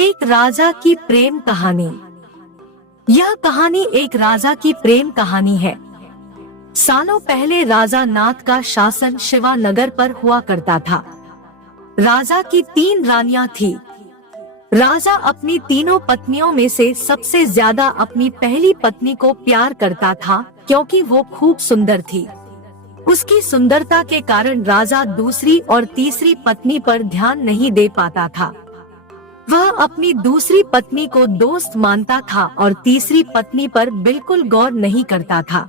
एक राजा की प्रेम कहानी। यह कहानी एक राजा की प्रेम कहानी है। सालों पहले राजा नाथ का शासन शिवानगर पर हुआ करता था। राजा की 3 रानियां थी। राजा अपनी तीनों पत्नियों में से सबसे ज्यादा अपनी पहली पत्नी को प्यार करता था, क्योंकि वो खूब सुंदर थी। उसकी सुंदरता के कारण राजा दूसरी और तीसरी पत्नी पर ध्यान नहीं दे पाता था। वह अपनी दूसरी पत्नी को दोस्त मानता था और तीसरी पत्नी पर बिल्कुल गौर नहीं करता था।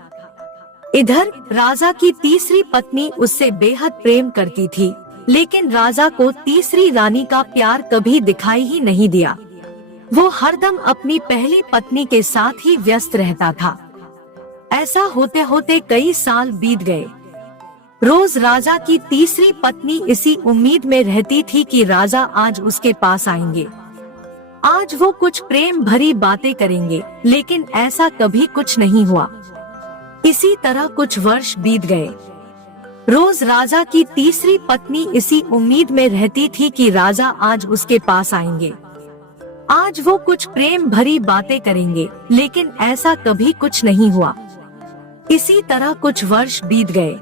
इधर राजा की तीसरी पत्नी उससे बेहद प्रेम करती थी, लेकिन राजा को तीसरी रानी का प्यार कभी दिखाई ही नहीं दिया। वो हरदम अपनी पहली पत्नी के साथ ही व्यस्त रहता था। ऐसा होते होते कई साल बीत गए। रोज राजा की तीसरी पत्नी इसी उम्मीद में रहती थी कि राजा आज उसके पास आएंगे। आज वो कुछ प्रेम भरी बातें करेंगे, लेकिन ऐसा कभी कुछ नहीं हुआ। इसी तरह कुछ वर्ष बीत गए। रोज राजा की तीसरी पत्नी इसी उम्मीद में रहती थी कि राजा आज उसके पास आएंगे। आज वो कुछ प्रेम भरी बातें करेंगे, लेकिन ऐसा कभी कुछ नहीं हुआ। इसी तरह कुछ वर्ष बीत गए।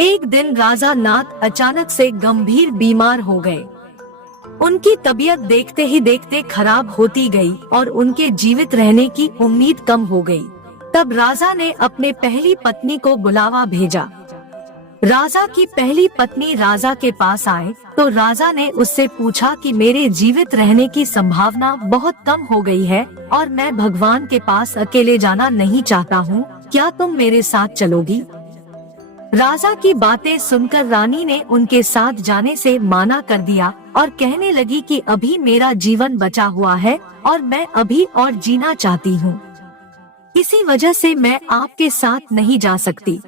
एक दिन राजा नाथ अचानक से गंभीर बीमार हो गए। उनकी तबीयत देखते ही देखते खराब होती गई और उनके जीवित रहने की उम्मीद कम हो गई। तब राजा ने अपने पहली पत्नी को बुलावा भेजा। राजा की पहली पत्नी राजा के पास आए तो राजा ने उससे पूछा कि मेरे जीवित रहने की संभावना बहुत कम हो गई है और मैं भगवान के पास अकेले जाना नहीं चाहता हूँ, क्या तुम मेरे साथ चलोगी? राजा की बातें सुनकर रानी ने उनके साथ जाने से माना कर दिया और कहने लगी कि अभी मेरा जीवन बचा हुआ है और मैं अभी और जीना चाहती हूँ। इसी वजह से मैं आपके साथ नहीं जा सकती।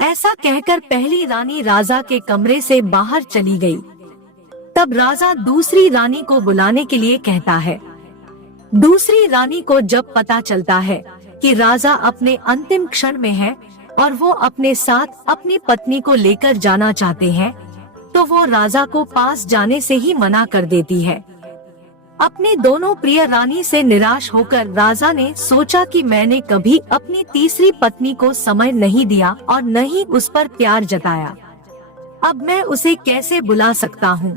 ऐसा कहकर पहली रानी राजा के कमरे से बाहर चली गई। तब राजा दूसरी रानी को बुलाने के लिए कहता है। दूसरी रानी को जब पता चलता है कि राजा अपने अंतिम क्षण में है और वो अपने साथ अपनी पत्नी को लेकर जाना चाहते हैं, तो वो राजा को पास जाने से ही मना कर देती है। अपने दोनों प्रिय रानी से निराश होकर राजा ने सोचा कि मैंने कभी अपनी तीसरी पत्नी को समय नहीं दिया और न ही उस पर प्यार जताया। अब मैं उसे कैसे बुला सकता हूँ?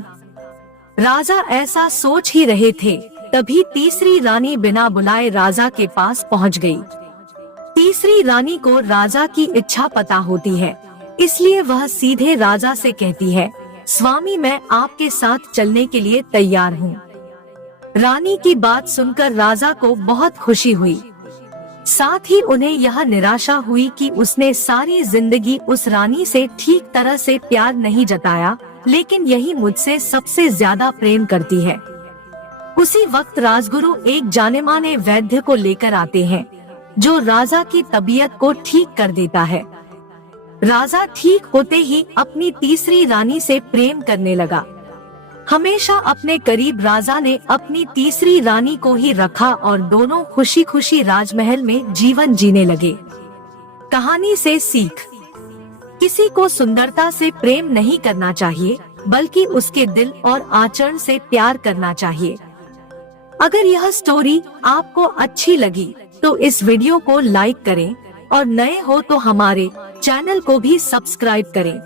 राजा ऐसा सोच ही रहे थे, तभी तीसरी रानी बिना बुलाए राजा के पास पहुँच गई। तीसरी रानी को राजा की इच्छा पता होती है, इसलिए वह सीधे राजा से कहती है, स्वामी मैं आपके साथ चलने के लिए तैयार हूँ। रानी की बात सुनकर राजा को बहुत खुशी हुई। साथ ही उन्हें यह निराशा हुई कि उसने सारी जिंदगी उस रानी से ठीक तरह से प्यार नहीं जताया, लेकिन यही मुझसे सबसे ज्यादा प्रेम करती है। उसी वक्त राजगुरु एक जाने-माने वैद्य को लेकर आते हैं, जो राजा की तबीयत को ठीक कर देता है। राजा ठीक होते ही अपनी तीसरी रानी से प्रेम करने लगा। हमेशा अपने करीब राजा ने अपनी तीसरी रानी को ही रखा और दोनों खुशी खुशी राजमहल में जीवन जीने लगे। कहानी से सीख। किसी को सुंदरता से प्रेम नहीं करना चाहिए, बल्कि उसके दिल और आचरण से प्यार करना चाहिए। अगर यह स्टोरी आपको अच्छी लगी तो इस वीडियो को लाइक करें और नए हो तो हमारे चैनल को भी सब्सक्राइब करें।